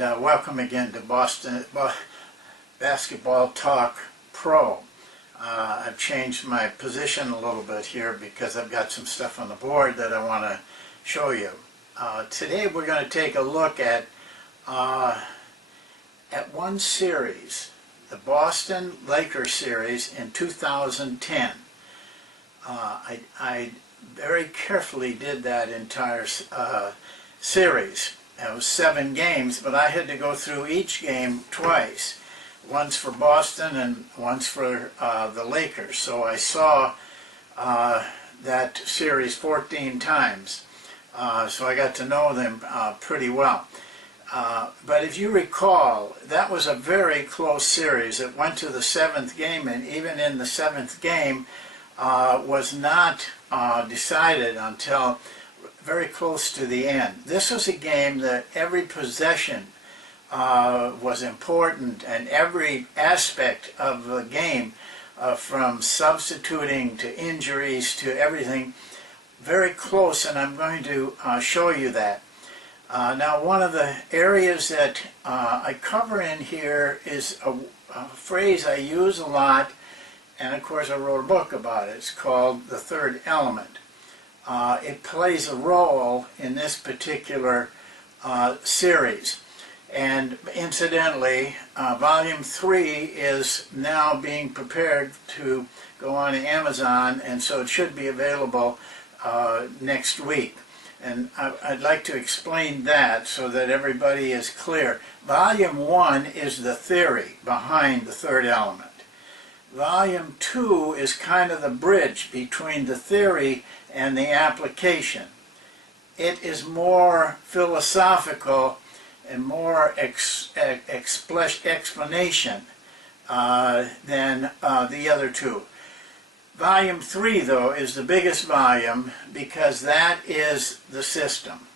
and welcome again to Boston Basketball Talk Pro. I've changed my position a little bit here because I've got some stuff on the board that I want to show you. Today we're going to take a look at one series, the Boston Lakers series in 2010. I very carefully did that entire series. It was 7 games, but I had to go through each game twice. Once for Boston and once for the Lakers. So I saw that series 14 times. So I got to know them pretty well. But if you recall, that was a very close series. It went to the 7th game, and even in the 7th game was not decided until very close to the end. This was a game that every possession was important, and every aspect of the game, from substituting to injuries to everything, very close, and I'm going to show you that. Now, one of the areas that I cover in here is a phrase I use a lot, and of course I wrote a book about it. It's called the third element. It plays a role in this particular series. And incidentally, Volume 3 is now being prepared to go on Amazon, and so it should be available next week. And I'd like to explain that so that everybody is clear. Volume 1 is the theory behind the third element. Volume 2 is kind of the bridge between the theory and the application. It is more philosophical and more explanation than the other two. Volume 3, though, is the biggest volume because that is the system.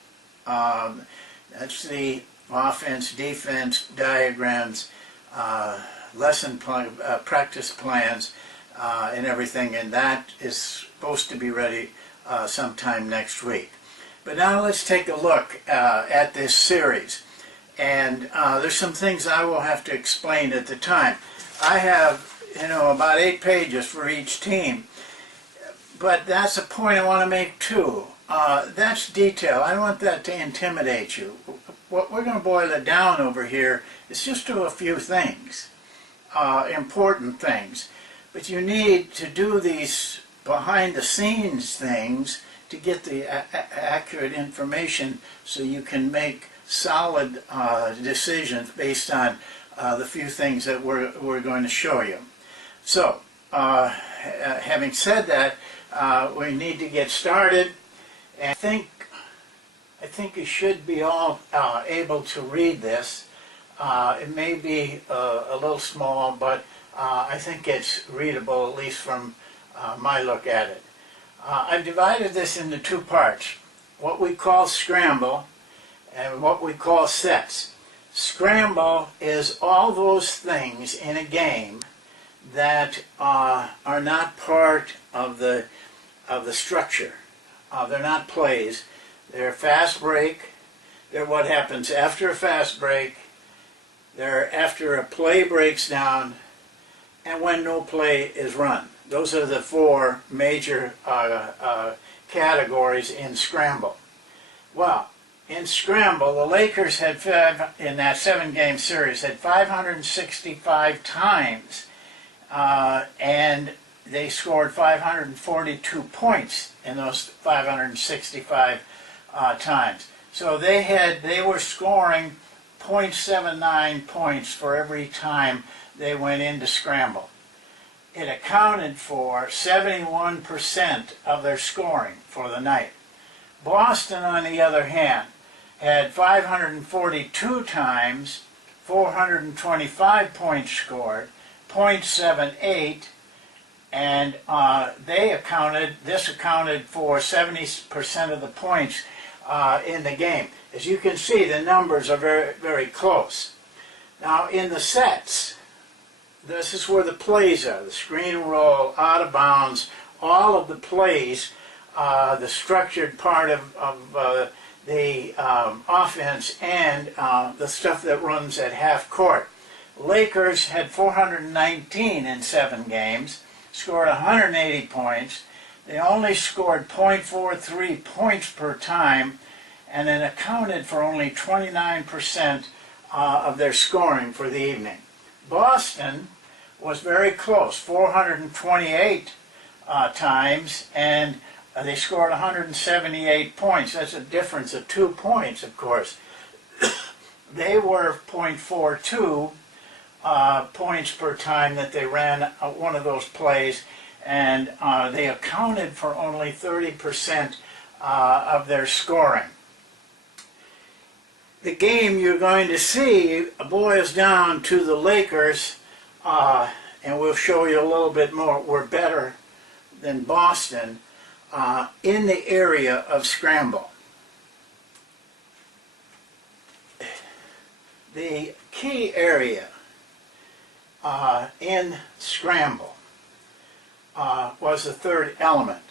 That's the offense, defense, diagrams, lesson plan, practice plans, and everything, and that is supposed to be ready sometime next week. But now let's take a look at this series. And there's some things I will have to explain at the time. I have, about 8 pages for each team. But that's a point I want to make too. That's detail. I don't want that to intimidate you. What we're going to boil it down over here is just to a few things, important things. But you need to do these behind-the-scenes things to get the accurate information so you can make solid decisions based on the few things that we're going to show you. So, having said that, we need to get started. And I think you should be all able to read this. It may be a little small, but I think it's readable, at least from my look at it. I've divided this into 2 parts, what we call scramble and what we call sets. Scramble is all those things in a game that are not part of the structure. They're not plays. They're fast break. They're what happens after a fast break. They're after a play breaks down, and when no play is run. Those are the 4 major categories in scramble. Well, in scramble, the Lakers had, in that 7-game series, had 565 times, and they scored 542 points in those 565 times. So they were scoring 0.79 points for every time they went into scramble. It accounted for 71% of their scoring for the night. Boston, on the other hand, had 542 times, 425 points scored, 0.78, and this accounted for 70% of the points in the game. As you can see, the numbers are very, very close. Now, in the sets, this is where the plays are, the screen and roll, out of bounds, all of the plays, the structured part of the offense and the stuff that runs at half court. Lakers had 419 in 7 games, scored 180 points. They only scored .43 points per time, and then accounted for only 29% of their scoring for the evening. Boston was very close, 428 times, and they scored 178 points. That's a difference of 2 points, of course. They were .42 points per time that they ran one of those plays, and they accounted for only 30% of their scoring. The game you're going to see boils down to the Lakers, and we'll show you a little bit more. We're better than Boston in the area of scramble. The key area in scramble was the third element.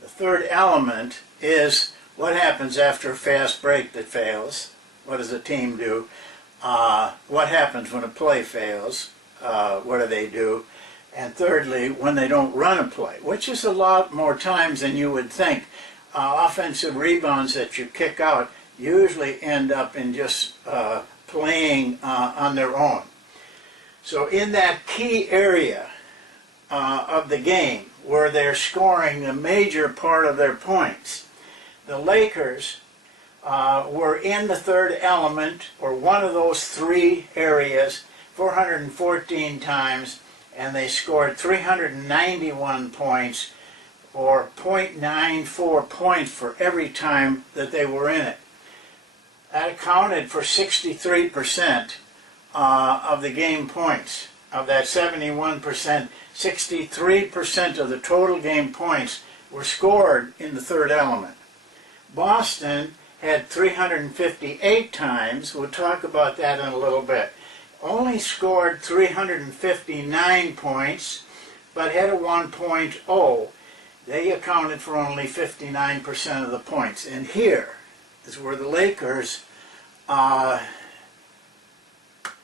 The third element is what happens after a fast break that fails. What does a team do? What happens when a play fails? What do they do? And thirdly, when they don't run a play, which is a lot more times than you would think. Offensive rebounds that you kick out usually end up in just playing on their own. So in that key area of the game where they're scoring the major part of their points, the Lakers were in the third element, or one of those 3 areas, 414 times, and they scored 391 points, or .94 points for every time that they were in it. That accounted for 63% of the game points. Of that 71%, 63% of the total game points were scored in the third element. Boston had 358 times. We'll talk about that in a little bit. Only scored 359 points, but had a 1.0. They accounted for only 59% of the points. And here is where the Lakers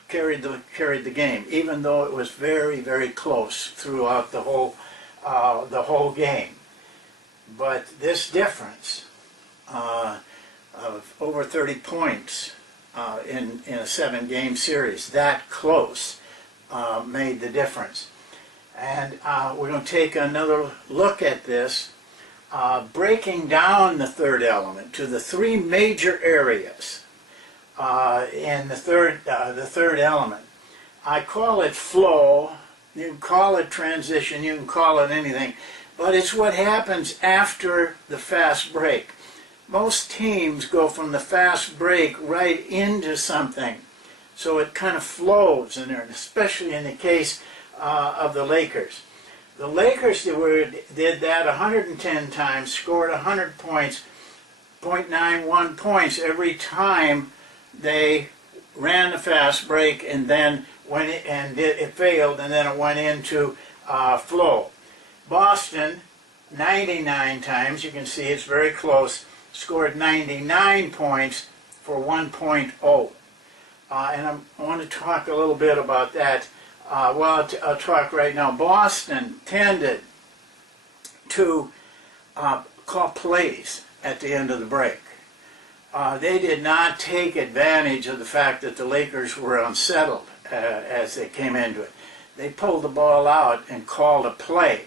carried the game, even though it was very, very close throughout the whole game. But this difference of over 30 points in a 7-game series, that close, made the difference. And we're going to take another look at this, breaking down the third element to the 3 major areas in the third element. I call it flow. You can call it transition. You can call it anything. But it's what happens after the fast break. Most teams go from the fast break right into something. So it kind of flows in there, especially in the case of the Lakers. The Lakers did that 110 times, scored 100 points, .91 points every time they ran the fast break, and then it failed, and then it went into flow. Boston, 99 times, you can see it's very close, scored 99 points for 1.0. And I want to talk a little bit about that. Well, I'll talk right now. Boston tended to call plays at the end of the break. They did not take advantage of the fact that the Lakers were unsettled as they came into it. They pulled the ball out and called a play.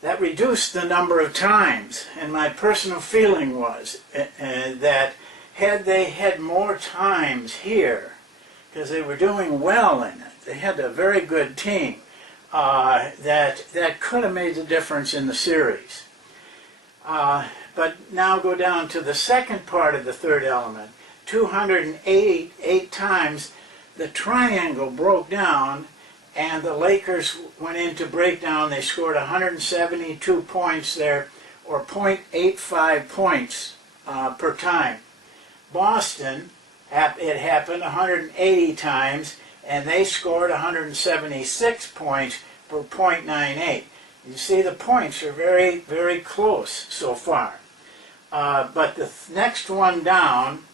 That reduced the number of times, and my personal feeling was that had they had more times here, because they were doing well in it, they had a very good team, that could have made the difference in the series. But now go down to the second part of the third element. 288 times the triangle broke down, and the Lakers went into breakdown. They scored 172 points there, or .85 points per time. Boston, it happened 180 times, and they scored 176 points for .98. You see, the points are very, very close so far. But the next one down,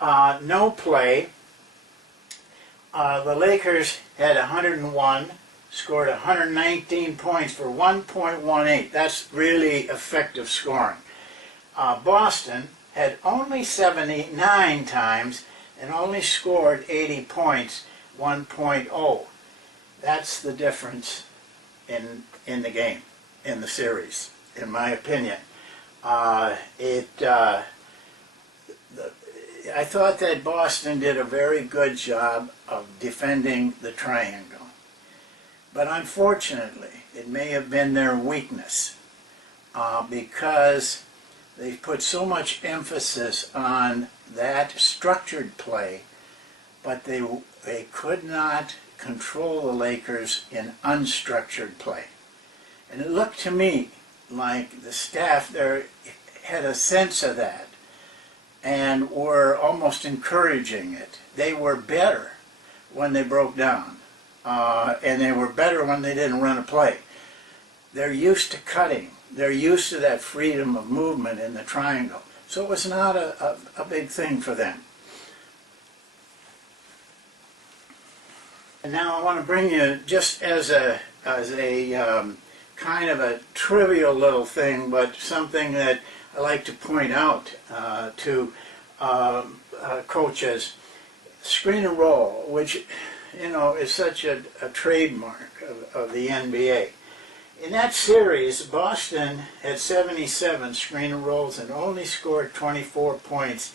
no play. The Lakers had 101, scored 119 points for 1.18. That's really effective scoring. Boston had only 79 times and only scored 80 points, 1.0. That's the difference in the game, in the series, in my opinion. I thought that Boston did a very good job of defending the triangle. But unfortunately, it may have been their weakness because they put so much emphasis on that structured play, but they could not control the Lakers in unstructured play. And it looked to me like the staff there had a sense of that and were almost encouraging it. They were better when they broke down, and they were better when they didn't run a play. They're used to cutting. They're used to that freedom of movement in the triangle. So it was not a big thing for them. And now I want to bring you, just as a kind of a trivial little thing, but something that I like to point out to coaches, screen and roll, which is such a trademark of the NBA. In that series, Boston had 77 screen and rolls and only scored 24 points,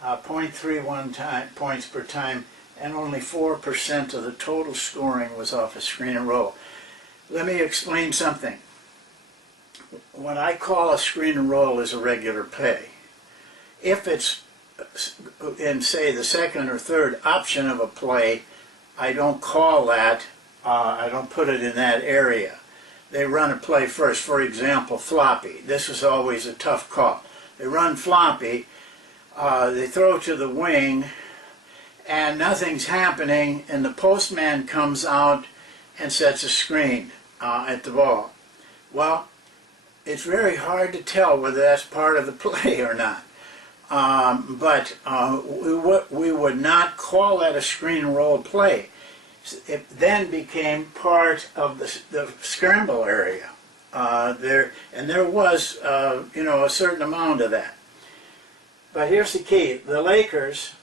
0.31 points per time, and only 4% of the total scoring was off a screen and roll. Let me explain something. What I call a screen and roll is a regular play. If it's in, say, the second or third option of a play, I don't call that, I don't put it in that area. They run a play first. For example, floppy. This is always a tough call. They run floppy, they throw to the wing, and nothing's happening, and the postman comes out and sets a screen at the ball. Well, it's very hard to tell whether that's part of the play or not. But we would not call that a screen and roll play. It then became part of the scramble area. There was a certain amount of that. But here's the key. The Lakers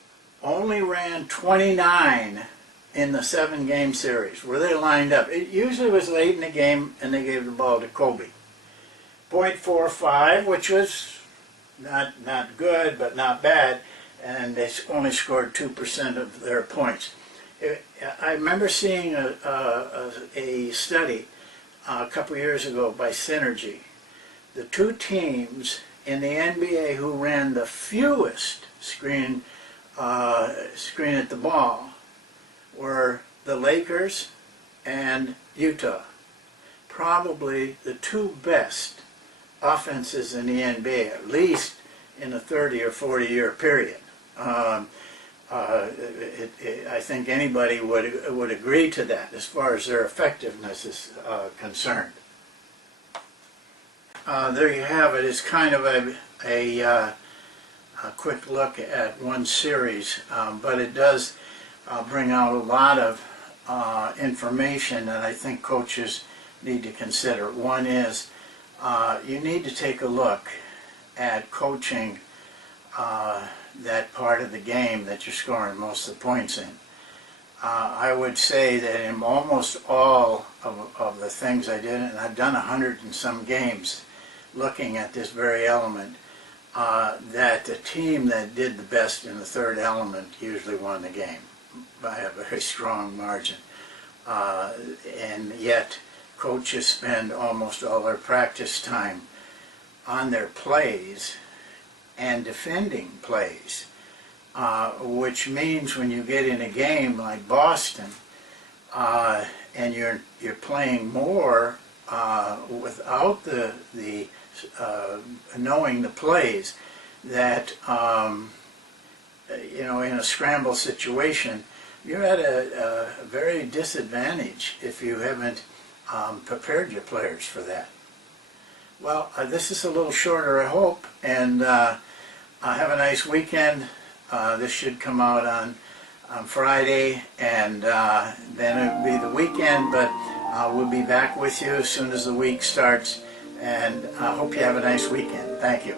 only ran 29 in the 7-game series where they lined up. It usually was late in the game and they gave the ball to Kobe. 0.45, which was not good but not bad, and they only scored 2% of their points. I remember seeing a study a couple years ago by Synergy. The two teams in the NBA who ran the fewest screen at the ball were the Lakers and Utah. Probably the two best offenses in the NBA, at least in a 30 or 40 year period. I think anybody would agree to that as far as their effectiveness is concerned. There you have it. It's kind of a quick look at one series, but it does bring out a lot of information that I think coaches need to consider. One is you need to take a look at coaching that part of the game that you're scoring most of the points in. I would say that in almost all of the things I did, and I've done 100 and some games looking at this very element, that the team that did the best in the third element usually won the game by a very strong margin. And yet coaches spend almost all their practice time on their plays and defending plays, which means when you get in a game like Boston and you're playing more without the knowing the plays, that in a scramble situation you're at a very disadvantage if you haven't prepared your players for that. Well, this is a little shorter, I hope, and have a nice weekend. This should come out on Friday, and then it'll be the weekend, but we'll be back with you as soon as the week starts, and I hope you have a nice weekend. Thank you.